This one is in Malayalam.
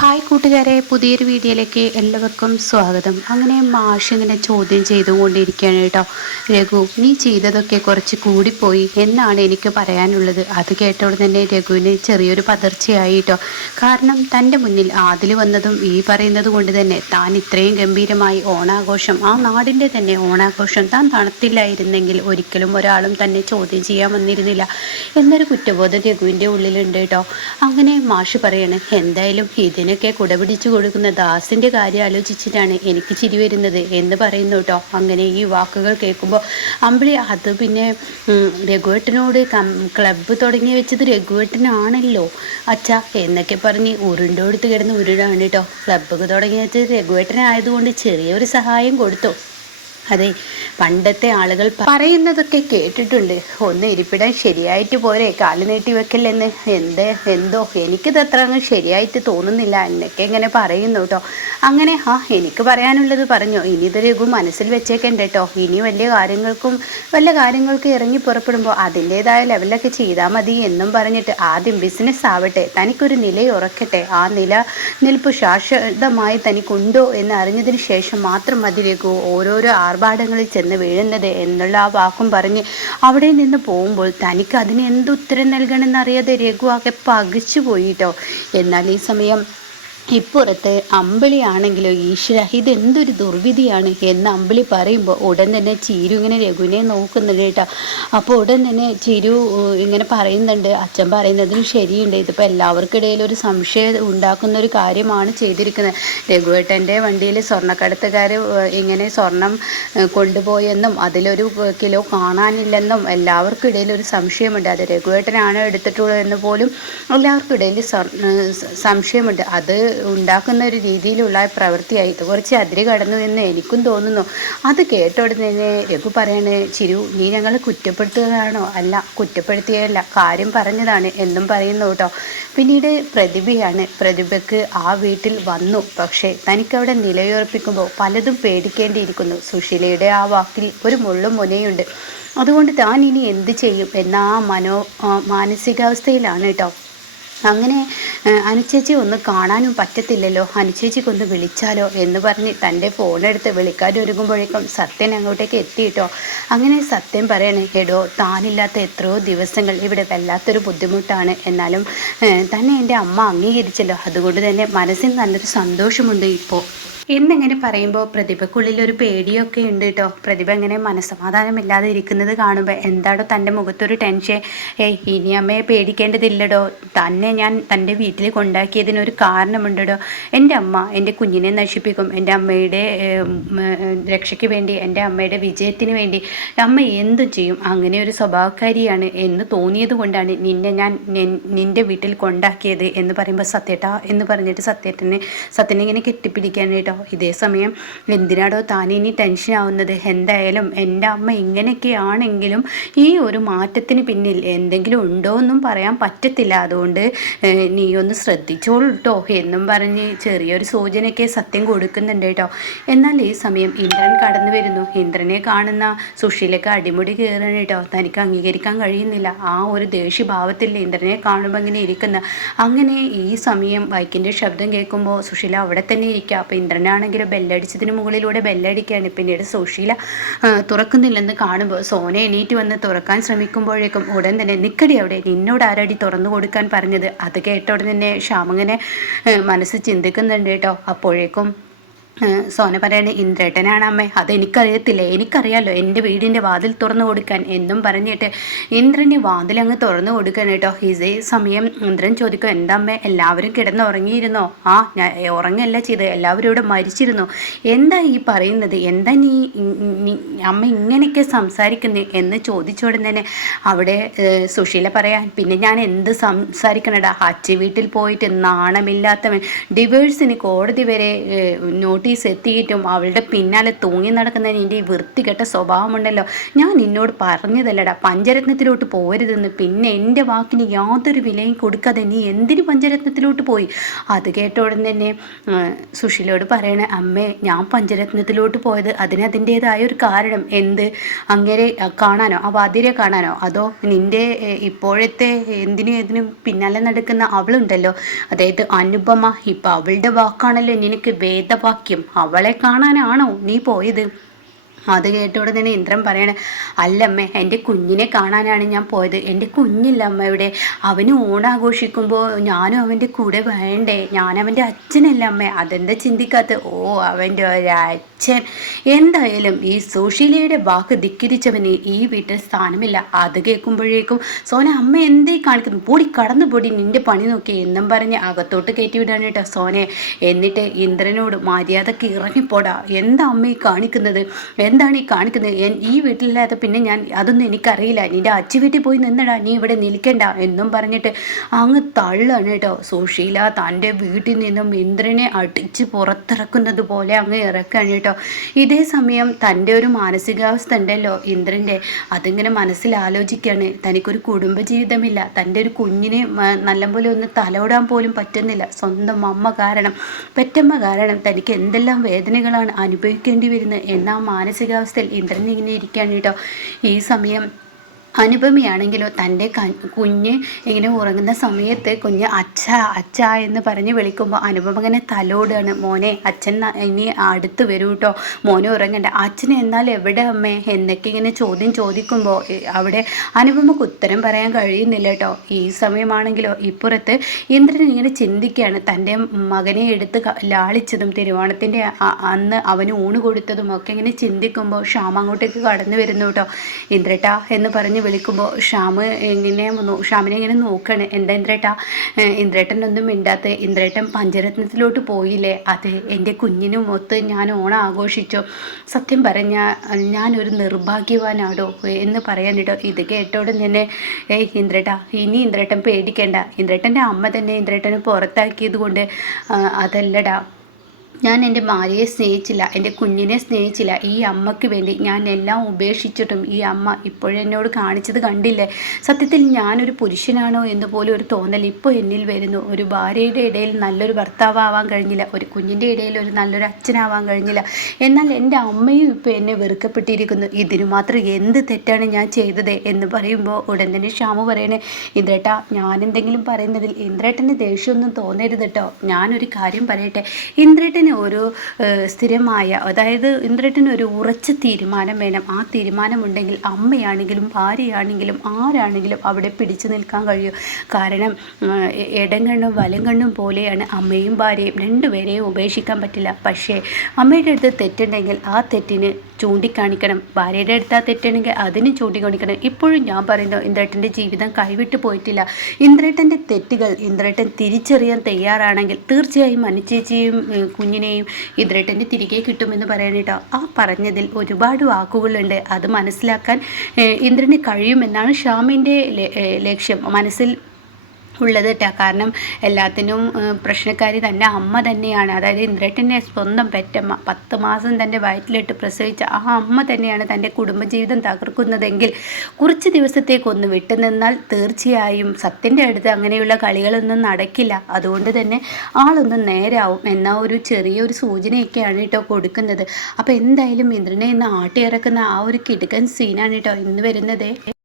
ഹായ് കൂട്ടുകാരെ പുതിയൊരു വീഡിയോയിലേക്ക് എല്ലാവർക്കും സ്വാഗതം. അങ്ങനെ മാഷ് ഇങ്ങനെ ചോദ്യം ചെയ്തുകൊണ്ടിരിക്കുകയാണ് കേട്ടോ. രഘു നീ ചെയ്തതൊക്കെ കുറച്ച് കൂടിപ്പോയി എന്നാണ് എനിക്ക് പറയാനുള്ളത്. അത് കേട്ടോടെ തന്നെ രഘുവിന് ചെറിയൊരു പതർച്ചയായി കേട്ടോ. കാരണം തന്റെ മുന്നിൽ ആതിൽ വന്നതും ഈ പറയുന്നത് കൊണ്ട് തന്നെ താൻ ഇത്രയും ഗംഭീരമായി ഓണാഘോഷം ആ നാടിന്റെ തന്നെ ഓണാഘോഷം താൻ നടത്തില്ലായിരുന്നെങ്കിൽ ഒരിക്കലും ഒരാളും തന്നെ ചോദ്യം ചെയ്യാൻ വന്നിരുന്നില്ല എന്നൊരു കുറ്റബോധം രഘുവിന്റെ ഉള്ളിലുണ്ട് കേട്ടോ. അങ്ങനെ മാഷ് പറയാണ് എന്തായാലും ഇതിനൊക്കെ കുടപിടിച്ചു കൊടുക്കുന്ന ദാസിന്റെ കാര്യം ആലോചിച്ചിട്ടാണ് എനിക്ക് ചിരി വരുന്നത് എന്ന് പറയുന്നു കേട്ടോ. അങ്ങനെ ഈ വാക്കുകൾ കേൾക്കുമ്പോൾ അമ്പിളി അത് പിന്നെ രഘുവേട്ടനോട് ക്ലബ്ബ് തുടങ്ങി വെച്ചത് രഘുവേട്ടനാണല്ലോ. അച്ഛാ എന്നൊക്കെ പറഞ്ഞ് ഉരുണ്ടോടുത്ത് കിടന്ന് ഉരുടാണ് കേട്ടോ. ക്ലബ്ബ് തുടങ്ങി വെച്ചത് രഘുവേട്ടനായതുകൊണ്ട് ചെറിയൊരു സഹായം കൊടുത്തു. അതെ പണ്ടത്തെ ആളുകൾ പറയുന്നതൊക്കെ കേട്ടിട്ടുണ്ട്. ഒന്ന് ഇരിപ്പിടം ശരിയായിട്ട് പോരെ കാൽ നീട്ടി വെക്കല്ലെന്ന്. എന്ത് എന്തോ എനിക്കിത് അത്ര അങ്ങ് ശരിയായിട്ട് തോന്നുന്നില്ല. എന്നൊക്കെ ഇങ്ങനെ പറയുന്നു കേട്ടോ അങ്ങനെ ആ എനിക്ക് പറയാനുള്ളത് പറഞ്ഞു. ഇനി ഇത് മനസ്സിൽ വെച്ചേക്കണ്ട കേട്ടോ ഇനി വലിയ കാര്യങ്ങൾക്കും വല്ല കാര്യങ്ങൾക്കും ഇറങ്ങി പുറപ്പെടുമ്പോൾ അതിന്റെതായ ലെവലൊക്കെ ചെയ്താൽ മതി എന്നും പറഞ്ഞിട്ട് ആദ്യം ബിസിനസ് ആവട്ടെ തനിക്കൊരു നില ഉറക്കട്ടെ. ആ നില നിൽപ്പ് ശാശ്വതമായി തനിക്കുണ്ടോ എന്ന് അറിഞ്ഞതിന് ശേഷം മാത്രം മതി രഘു. ഓരോരോ ആർഭാടങ്ങളിൽ ചെന്ന് വീഴുന്നത് എന്നുള്ള ആ വാക്കും പറഞ്ഞ് അവിടെ നിന്ന് പോകുമ്പോൾ തനിക്ക് അതിന് എന്ത് ഉത്തരം നൽകണമെന്നറിയാതെ രഘു ആകെ പകച്ചു പോയിട്ടോ എന്നാൽ ഈ സമയം ഇപ്പുറത്ത് അമ്പിളിയാണെങ്കിലോ ഈശ്വര ഇതെന്തൊരു ദുർവിധിയാണ് എന്ന് അമ്പിളി പറയുമ്പോൾ ഉടൻ തന്നെ ചീരു ഇങ്ങനെ രഘുവിനെ നോക്കുന്നുണ്ട് കേട്ടോ. അപ്പോൾ ഉടൻ തന്നെ ചിരു ഇങ്ങനെ പറയുന്നുണ്ട്. അച്ഛൻ പറയുന്നതിന് ശരിയുണ്ട്. ഇതിപ്പോൾ എല്ലാവർക്കിടയിൽ ഒരു സംശയം ഉണ്ടാക്കുന്ന ഒരു കാര്യമാണ് ചെയ്തിരിക്കുന്നത്. രഘുവേട്ടന്റെ വണ്ടിയിൽ സ്വർണക്കടത്തുകാർ ഇങ്ങനെ സ്വർണം കൊണ്ടുപോയെന്നും അതിലൊരു കിലോ കാണാനില്ലെന്നും എല്ലാവർക്കിടയിൽ ഒരു സംശയമുണ്ട്. അത് രഘുവേട്ടനാണ് എടുത്തിട്ടുള്ളത് എന്ന് പോലും എല്ലാവർക്കും ഇടയിൽ സ്വർ- സംശയമുണ്ട്. അത് ഉണ്ടാക്കുന്ന ഒരു രീതിയിലുള്ള പ്രവൃത്തിയായി കുറച്ച് അതിര് കടന്നു എന്ന് എനിക്കും തോന്നുന്നു. അത് കേട്ട ഉടനെ തന്നെ രഘു പറയണേ ചിരു നീ ഞങ്ങളെ കുറ്റപ്പെടുത്തുകയാണോ അല്ല കുറ്റപ്പെടുത്തിയല്ല കാര്യം പറഞ്ഞതാണ് എന്നും പറയുന്നു കേട്ടോ. പിന്നീട് പ്രതിഭയാണ് പ്രതിഭയ്ക്ക് ആ വീട്ടിൽ വന്നു. പക്ഷേ തനിക്കവിടെ നിലയുറപ്പിക്കുമ്പോൾ പലതും പേടിക്കേണ്ടിയിരിക്കുന്നു. സുശീലയുടെ ആ വാക്കിൽ ഒരു മുള്ളും മുനയുണ്ട്. അതുകൊണ്ട് താൻ ഇനി എന്ത് ചെയ്യും? എന്ന ആ മനോ മാനസികാവസ്ഥയിലാണ് കേട്ടോ. അങ്ങനെ അനുചേച്ചി ഒന്ന് കാണാനും പറ്റത്തില്ലല്ലോ. അനുചേച്ചിക്കൊന്ന് വിളിച്ചാലോ എന്ന് പറഞ്ഞ് തന്റെ ഫോണെടുത്ത് വിളിക്കാൻ ഒരുങ്ങുമ്പോഴേക്കും സത്യൻ അങ്ങോട്ടേക്ക് എത്തിയിട്ടോ. അങ്ങനെ സത്യം പറയണേ എടോ താനില്ലാത്ത എത്രയോ ദിവസങ്ങൾ ഇവിടെ വല്ലാത്തൊരു ബുദ്ധിമുട്ടാണ്. എന്നാലും തന്നെ എന്റെ അമ്മ അംഗീകരിച്ചല്ലോ. അതുകൊണ്ട് തന്നെ മനസ്സിന് നല്ലൊരു സന്തോഷമുണ്ട് ഇപ്പോൾ എന്നിങ്ങനെ പറയുമ്പോൾ പ്രതിഭക്കുള്ളിൽ ഒരു പേടിയൊക്കെ ഉണ്ട് കേട്ടോ പ്രതിഭ ഇങ്ങനെ മനസ്സമാധാനമില്ലാതെ ഇരിക്കുന്നത് കാണുമ്പോൾ എന്താടോ തന്റെ മുഖത്തൊരു ടെൻഷൻ ഏയ് ഇനി അമ്മയെ പേടിക്കേണ്ടതില്ലടോ. തന്നെ ഞാൻ തന്റെ വീട്ടിൽ കൊണ്ടാക്കിയതിനൊരു കാരണമുണ്ടോ എന്റെ അമ്മ എന്റെ കുഞ്ഞിനെ നശിപ്പിക്കും. എന്റെ അമ്മയുടെ രക്ഷയ്ക്ക് വേണ്ടി എന്റെ അമ്മയുടെ വിജയത്തിന് വേണ്ടി. അമ്മ എന്തു ചെയ്യും? അങ്ങനെ ഒരു സ്വഭാവക്കാരിയാണ് എന്ന് തോന്നിയത് കൊണ്ടാണ് നിന്നെ ഞാൻ നിന്റെ വീട്ടിൽ കൊണ്ടാക്കിയത് എന്ന് പറയുമ്പോൾ സത്യേട്ടാ എന്ന് പറഞ്ഞിട്ട് സത്യേട്ടനെ സത്യനെ ഇങ്ങനെ കെട്ടിപ്പിടിക്കാൻ കേട്ടോ ഇതേ സമയം എന്തിനാടോ താൻ ഇനി ടെൻഷൻ ആവുന്നത്? എന്തായാലും എന്റെ അമ്മ ഇങ്ങനെയൊക്കെയാണെങ്കിലും ഈ ഒരു മാറ്റത്തിന് പിന്നിൽ എന്തെങ്കിലും ഉണ്ടോ എന്നും പറയാൻ പറ്റത്തില്ല. അതുകൊണ്ട് നീ ഒന്ന് ശ്രദ്ധിച്ചോളൂ കേട്ടോ എന്നും പറഞ്ഞ് ചെറിയൊരു സൂചനയൊക്കെ സത്യം കൊടുക്കുന്നുണ്ട് കേട്ടോ എന്നാൽ ഈ സമയം ഇന്ദ്രൻ കടന്നു വരുന്നു. ഇന്ദ്രനെ കാണുന്ന സുഷിലേക്ക് അടിമുടി കയറണം കേട്ടോ തനിക്ക് അംഗീകരിക്കാൻ കഴിയുന്നില്ല. ആ ഒരു ദേഷ്യഭാവത്തിൽ ഇന്ദ്രനെ കാണുമ്പോൾ ഇങ്ങനെ ഇരിക്കുന്ന. അങ്ങനെ ഈ സമയം ബൈക്കിന്റെ ശബ്ദം കേൾക്കുമ്പോൾ സുശീല അവിടെ തന്നെ ഇരിക്കുക. അപ്പോൾ ഇന്ദ്രനാണെങ്കിൽ ബെല്ലടിച്ചതിന് മുകളിലൂടെ ബെല്ലടിക്കുകയാണ്. പിന്നീട് സുശീല തുറക്കുന്നില്ലെന്ന് കാണുമ്പോൾ സോന എണീറ്റ് വന്ന് തുറക്കാൻ ശ്രമിക്കുമ്പോഴേക്കും ഉടൻ തന്നെ നിക്കടി അവിടെ നിന്നോട് ആരടി തുറന്നു കൊടുക്കാൻ പറഞ്ഞത്? അത് കേട്ട തന്നെ ശ്യാമങ്ങനെ മനസ്സ് ചിന്തിക്കുന്നുണ്ട് കേട്ടോ. അപ്പോഴേക്കും സോന പറയണേ ഇന്ദ്രേട്ടനാണ് അമ്മേ അതെനിക്കറിയത്തില്ല? എനിക്കറിയാലോ എന്റെ വീടിന്റെ വാതിൽ തുറന്നു കൊടുക്കാൻ എന്നും പറഞ്ഞിട്ട് ഇന്ദ്രന് വാതിൽ അങ്ങ് തുറന്നു കൊടുക്കാൻ കേട്ടോ. ഇതേ സമയം ഇന്ദ്രൻ ചോദിക്കും എന്താ അമ്മേ എല്ലാവരും കിടന്ന് ഉറങ്ങിയിരുന്നോ ആ ഞാൻ ഉറങ്ങല്ല ചെയ്ത് എല്ലാവരും ഇവിടെ മരിച്ചിരുന്നു. എന്താ ഈ പറയുന്നത്? എന്താ നീ അമ്മ ഇങ്ങനെയൊക്കെ സംസാരിക്കുന്നു? എന്ന് ചോദിച്ചോടൻ തന്നെ അവിടെ സുശീല പറയാൻ പിന്നെ ഞാൻ എന്ത് സംസാരിക്കണടാ? അച്ഛ വീട്ടിൽ പോയിട്ട് നാണമില്ലാത്തവൻ. ഡിവേഴ്സിന് കോടതി വരെ നോട്ട് നോട്ടീസ് നോട്ടീസ് എത്തിയിട്ടും അവളുടെ പിന്നാലെ തൂങ്ങി നടക്കുന്ന നിന്റെ ഈ വൃത്തികെട്ട സ്വഭാവമുണ്ടല്ലോ. ഞാൻ നിന്നോട് പറഞ്ഞതല്ലടാ പഞ്ചരത്നത്തിലോട്ട് പോരുതെന്ന് പിന്നെ എന്റെ വാക്കിന് യാതൊരു വിലയും കൊടുക്കാതെ നീ എന്തിന് പഞ്ചരത്നത്തിലോട്ട് പോയി? അത് കേട്ട ഉടൻ തന്നെ സുഷിലോട് പറയണേ അമ്മേ ഞാൻ പഞ്ചരത്നത്തിലോട്ട് പോയത് അതിന് അതിന്റെതായ ഒരു കാരണം. എന്ത്? അങ്ങനെ കാണാനോ? ആ വാതിരെ കാണാനോ? അതോ നിന്റെ ഇപ്പോഴത്തെ എന്തിനും ഏതിനും പിന്നാലെ നടക്കുന്ന അവളുണ്ടല്ലോ. അതായത് അനുപമ ഇപ്പം അവളുടെ വാക്കാണല്ലോ നിനക്ക് വേദവാക്യം. അവളെ കാണാനാണോ നീ പോയത്? അത് കേട്ടോടെ തന്നെ ഇന്ദ്രൻ പറയണേ അല്ലമ്മേ എന്റെ കുഞ്ഞിനെ കാണാനാണ് ഞാൻ പോയത്. എന്റെ കുഞ്ഞില്ല അമ്മ ഇവിടെ. അവന് ഓണാഘോഷിക്കുമ്പോൾ ഞാനും അവന്റെ കൂടെ വേണ്ടേ ഞാൻ അവന്റെ അച്ഛനല്ല അമ്മേ. അതെന്താ ചിന്തിക്കാത്ത? ഓ അവന്റെ ഒരച്ഛൻ. എന്തായാലും ഈ സുശീലയുടെ വാക്ക് ധിക്കരിച്ചവന് ഈ വീട്ടിൽ സ്ഥാനമില്ല. അത് കേൾക്കുമ്പോഴേക്കും സോന അമ്മ എന്തേ കാണിക്കുന്നു? പൊടി കടന്നു പൊടി നിന്റെ പണി നോക്കി. എന്നും പറഞ്ഞ് അകത്തോട്ട് കയറ്റി വിടാണ് കേട്ടോ സോനെ. എന്നിട്ട് ഇന്ദ്രനോട് മര്യാദയ്ക്ക് ഇറങ്ങിപ്പോടാ. എന്താ അമ്മ ഈ കാണിക്കുന്നത്? എന്താണ് ഈ കാണിക്കുന്നത്? ഈ വീട്ടിലില്ലാതെ പിന്നെ ഞാൻ അതൊന്നും എനിക്കറിയില്ല. നിന്റെ അച്ഛ വീട്ടിൽ പോയി നിന്നടാ നീ ഇവിടെ നിൽക്കണ്ട എന്നും പറഞ്ഞിട്ട് അങ്ങ് തള്ളാണ് കേട്ടോ. സുശീല തന്റെ വീട്ടിൽ നിന്നും ഇന്ദ്രനെ അടിച്ച് പുറത്തിറക്കുന്നത് പോലെ അങ്ങ് ഇറക്കാണ് കേട്ടോ. ഇതേ സമയം തന്റെ ഒരു മാനസികാവസ്ഥ ഉണ്ടല്ലോ ഇന്ദ്രന്റെ. അതിങ്ങനെ മനസ്സിൽ ആലോചിക്കുകയാണ് തനിക്കൊരു കുടുംബജീവിതമില്ല. തന്റെ ഒരു കുഞ്ഞിനെ നല്ലപോലെ ഒന്ന് തലോടാൻ പോലും പറ്റുന്നില്ല. സ്വന്തം അമ്മ കാരണം പെറ്റമ്മ കാരണം തനിക്ക് എന്തെല്ലാം വേദനകളാണ് അനുഭവിക്കേണ്ടി വരുന്നത് എന്നാ മാനസിക മാനസികാവസ്ഥയിൽ ഇന്ദ്രൻ ഇങ്ങനെ ഇരിക്കുകയാണ് കേട്ടോ. ഈ സമയം അനുപമയാണെങ്കിലോ തന്റെ കുഞ്ഞ് ഇങ്ങനെ ഉറങ്ങുന്ന സമയത്ത് കുഞ്ഞ് അച്ഛ അച്ഛ എന്ന് പറഞ്ഞ് വിളിക്കുമ്പോൾ അനുപമ ഇങ്ങനെ തലോടാണ്. മോനെ അച്ഛൻ ഇനി അടുത്ത് വരൂ കേട്ടോ മോനെ ഉറങ്ങണ്ട. അച്ഛൻ എന്നാൽ എവിടെ അമ്മേ? എന്നൊക്കെ ഇങ്ങനെ ചോദ്യം ചോദിക്കുമ്പോൾ അവിടെ അനുപമക്ക് ഉത്തരം പറയാൻ കഴിയുന്നില്ല കേട്ടോ ഈ സമയമാണെങ്കിലോ ഇപ്പുറത്ത് ഇന്ദ്രൻ ഇങ്ങനെ ചിന്തിക്കുകയാണ് തന്റെ മകനെ എടുത്ത് ലാളിച്ചതും തിരുവോണത്തിന്റെ അന്ന് അവന് ഊണ് കൊടുത്തതും ഒക്കെ ഇങ്ങനെ ചിന്തിക്കുമ്പോൾ ക്ഷാമ അങ്ങോട്ടേക്ക് കടന്നു വരുന്നു കേട്ടോ ഇന്ദ്രട്ടാ എന്ന് പറഞ്ഞ് പറഞ്ഞ് വിളിക്കുമ്പോൾ ഷ്യാമ് എങ്ങനെ ഷ്യാമിനെ ഇങ്ങനെ നോക്കണ്? എന്താ ഇന്ദ്രേട്ടാ? ഇന്ദ്രേട്ടനൊന്നും മിണ്ടാത്ത. ഇന്ദ്രേട്ടൻ പഞ്ചരത്നത്തിലോട്ട് പോയില്ലേ? അത് എന്റെ കുഞ്ഞിനും ഒത്ത് ഞാൻ ഓണം ആഘോഷിച്ചു. സത്യം പറഞ്ഞാൽ ഞാനൊരു നിർഭാഗ്യവാനാടോ? എന്ന് പറയാനിട്ടോ ഇത് കേട്ടോടെ തന്നെ ഏയ് ഇന്ദ്രേട്ടാ ഇനി ഇന്ദ്രേട്ടൻ പേടിക്കേണ്ട. ഇന്ദ്രേട്ടന്റെ അമ്മ തന്നെ ഇന്ദ്രേട്ടനെ പുറത്താക്കിയത് കൊണ്ട് അതല്ലടാ. ഞാൻ എന്റെ ഭാര്യയെ സ്നേഹിച്ചില്ല എന്റെ കുഞ്ഞിനെ സ്നേഹിച്ചില്ല. ഈ അമ്മയ്ക്ക് വേണ്ടി ഞാൻ എല്ലാം ഉപേക്ഷിച്ചിട്ടും ഈ അമ്മ ഇപ്പോഴെന്നോട് കാണിച്ചത് കണ്ടില്ലേ? സത്യത്തിൽ ഞാനൊരു പുരുഷനാണോ എന്ന് പോലും ഒരു തോന്നൽ ഇപ്പോൾ എന്നിൽ വരുന്നു. ഒരു ഭാര്യയുടെ ഇടയിൽ നല്ലൊരു ഭർത്താവാൻ കഴിഞ്ഞില്ല ഒരു കുഞ്ഞിന്റെ ഇടയിൽ ഒരു നല്ലൊരു അച്ഛനാവാൻ കഴിഞ്ഞില്ല. എന്നാൽ എന്റെ അമ്മയും ഇപ്പോൾ എന്നെ വെറുക്കപ്പെട്ടിരിക്കുന്നു. ഇതിനു മാത്രം എന്ത് തെറ്റാണ് ഞാൻ ചെയ്തത് എന്ന് പറയുമ്പോൾ ഉടൻ തന്നെ ഷ്യാമു പറയണേ ഇന്ദ്രേട്ടാ ഞാനെന്തെങ്കിലും പറയുന്നതിൽ ഇന്ദ്രേട്ടന് ദേഷ്യമൊന്നും തോന്നരുത് കേട്ടോ ഞാനൊരു കാര്യം പറയട്ടെ. ഇന്ദ്രേട്ടന് ഒരു സ്ഥിരമായ അതായത് ഇന്ദ്രന് ഒരു ഉറച്ച തീരുമാനം വേണം. ആ തീരുമാനമുണ്ടെങ്കിൽ അമ്മയാണെങ്കിലും ഭാര്യയാണെങ്കിലും ആരാണെങ്കിലും അവിടെ പിടിച്ചു നിൽക്കാൻ കഴിയും. കാരണം ഇടങ്കണ്ണും വലങ്കണ്ണും പോലെയാണ് അമ്മയും ഭാര്യയും. രണ്ടുപേരെയും ഉപേക്ഷിക്കാൻ പറ്റില്ല. പക്ഷേ അമ്മയുടെ അടുത്ത് തെറ്റുണ്ടെങ്കിൽ ആ തെറ്റിന് ചൂണ്ടിക്കാണിക്കണം. ഭാര്യയുടെ അടുത്താ തെറ്റാണെങ്കിൽ അതിനും ചൂണ്ടിക്കാണിക്കണം. ഇപ്പോഴും ഞാൻ പറയുന്നു ഇന്ദ്രേട്ടന്റെ ജീവിതം കൈവിട്ടു പോയിട്ടില്ല. ഇന്ദ്രേട്ടന്റെ തെറ്റുകൾ ഇന്ദ്രേട്ടൻ തിരിച്ചറിയാൻ തയ്യാറാണെങ്കിൽ തീർച്ചയായും അനുചേച്ചിയും കുഞ്ഞിനും കുഞ്ഞിനെയും ഇന്ദ്രേട്ടന്റെ തിരികെ കിട്ടുമെന്ന് പറയാനിട്ടോ ആ പറഞ്ഞതിൽ ഒരുപാട് വാക്കുകളുണ്ട്. അത് മനസ്സിലാക്കാൻ ഇന്ദ്രന് കഴിയുമെന്നാണ് ഷ്യാമിന്റെ ലക്ഷ്യം. മനസ്സിൽ ഉള്ളത് കേട്ടോ കാരണം എല്ലാത്തിനും പ്രശ്നക്കാരി തന്നെ അമ്മ തന്നെയാണ്. അതായത് ഇന്ദ്രേട്ടന്റെ സ്വന്തം പെറ്റമ്മ പത്ത് മാസം തന്റെ വയറ്റിലിട്ട് പ്രസവിച്ച ആ അമ്മ തന്നെയാണ് തന്റെ കുടുംബജീവിതം തകർക്കുന്നതെങ്കിൽ കുറച്ച് ദിവസത്തേക്കൊന്ന് വിട്ടുനിന്നാൽ തീർച്ചയായും സത്യന്റെ അടുത്ത് അങ്ങനെയുള്ള കളികളൊന്നും നടക്കില്ല. അതുകൊണ്ട് തന്നെ ആളൊന്ന് നേരാവും എന്ന ഒരു ചെറിയൊരു സൂചനയൊക്കെയാണ് കേട്ടോ കൊടുക്കുന്നത്. അപ്പോൾ എന്തായാലും ഇന്ദ്രനെ ഇന്ന് ആട്ടിയിറക്കുന്ന ആ ഒരു കിടുക്കൻ സീനാണ് കേട്ടോ ഇന്ന് വരുന്നത്.